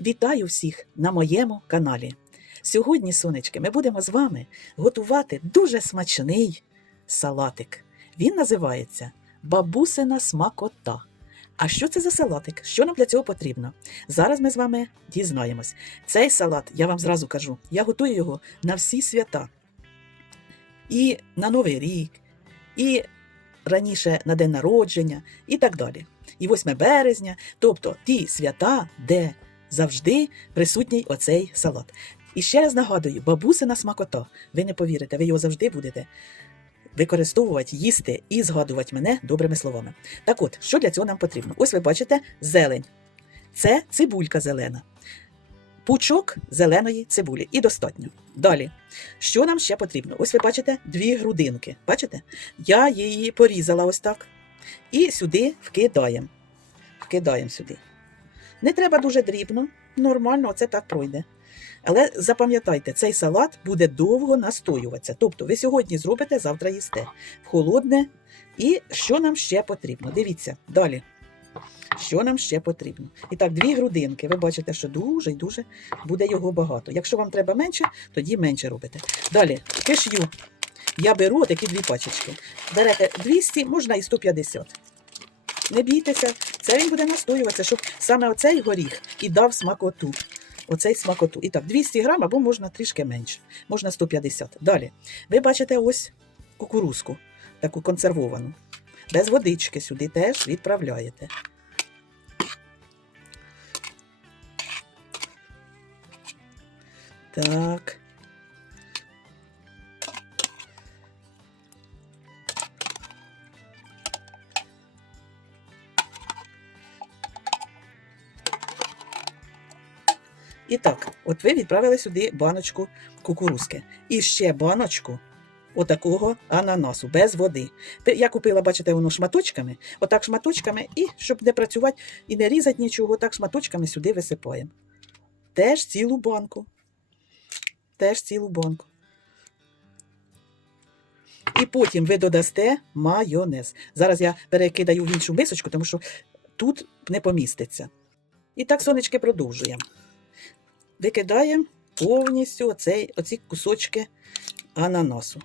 Вітаю всіх на моєму каналі. Сьогодні, сонечки, ми будемо з вами готувати дуже смачний салатик. Він називається бабусина смакота. А що це за салатик? Що нам для цього потрібно? Зараз ми з вами дізнаємось. Цей салат, я вам зразу кажу, я готую його на всі свята. І на Новий рік, і раніше на день народження, і так далі. І 8 березня, тобто ті свята, де завжди присутній оцей салат. І ще раз нагадую, бабусина смакота. Ви не повірите, ви його завжди будете використовувати, їсти і згадувати мене добрими словами. Так от, що для цього нам потрібно? Ось ви бачите зелень. Це цибулька зелена. Пучок зеленої цибулі. І достатньо. Далі. Що нам ще потрібно? Ось ви бачите дві грудинки. Бачите? Я її порізала ось так. І сюди вкидаємо. Вкидаємо сюди. Не треба дуже дрібно, нормально, оце так пройде. Але запам'ятайте, цей салат буде довго настоюватися. Тобто ви сьогодні зробите, завтра їсте. В холодне. І що нам ще потрібно? Дивіться, далі. Що нам ще потрібно? І так, дві грудинки. Ви бачите, що дуже і дуже буде його багато. Якщо вам треба менше, тоді менше робите. Далі, киш'ю. Я беру такі дві пачечки. Берете 200, можна і 150. Не бійтеся, це він буде настоюватися, щоб саме оцей горіх і дав смакоту. Оцей смакоту. І так, 200 грам або можна трішки менше, можна 150. Далі. Ви бачите ось кукурузку, таку консервовану. Без водички сюди теж відправляєте. Так. І так, от ви відправили сюди баночку кукурузки. І ще баночку отакого ананасу без води. Я купила, бачите, воно шматочками, отак шматочками, і щоб не працювати і не різати нічого, так шматочками сюди висипаємо. Теж цілу банку. Теж цілу банку. І потім ви додасте майонез. Зараз я перекидаю в іншу мисочку, тому що тут не поміститься. І так, сонечки, продовжуємо викидаємо повністю оцей, оці кусочки ананасу.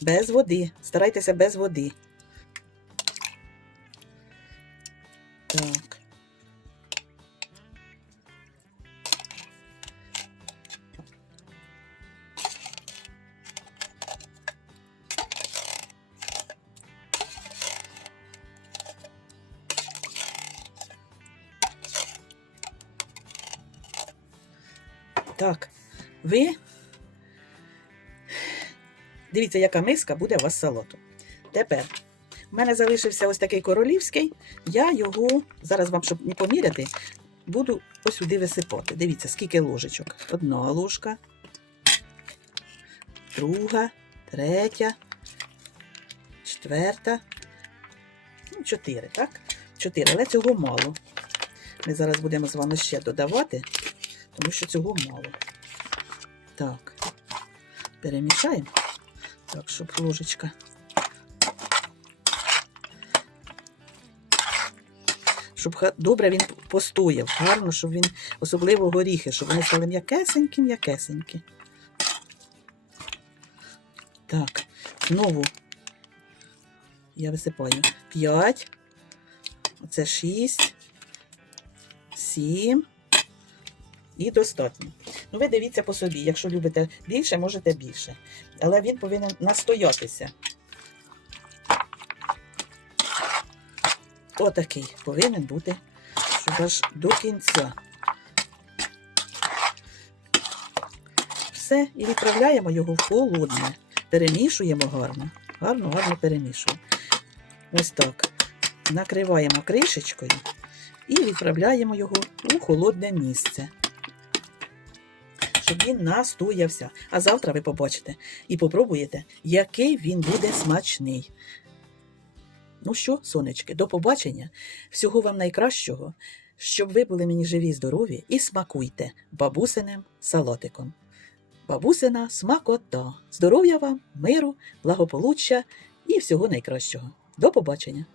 Без води. Старайтеся без води. Так. Так, ви дивіться, яка миска буде у вас салату. Тепер в мене залишився ось такий королівський. Я його, зараз вам, щоб не поміряти, буду ось сюди висипати. Дивіться, скільки ложечок. Одна ложка, друга, третя, четверта. Ну, чотири, так? Чотири, але цього мало. Ми зараз будемо з вами ще додавати тому що цього мало. Так, перемішаємо, так, щоб ложечка. Щоб добре він постояв, гарно, щоб він, особливо горіхи, щоб вони стали м'якесенькі, м'якесенькі. Так, знову я висипаю. 5, оце 6, 7, і достатньо. Ну, ви дивіться по собі. Якщо любите більше, можете більше. Але він повинен настоятися. Отакий повинен бути, щоб аж до кінця. Все, і відправляємо його в холодне. Перемішуємо гарно. Гарно, гарно перемішуємо. Ось так. Накриваємо кришечкою і відправляємо його у холодне місце щоб він настоявся. А завтра ви побачите і попробуєте, який він буде смачний. Ну що, сонечки, до побачення. Всього вам найкращого, щоб ви були мені живі, здорові і смакуйте бабусиним салатиком. Бабусина смакота. Здоров'я вам, миру, благополуччя і всього найкращого. До побачення!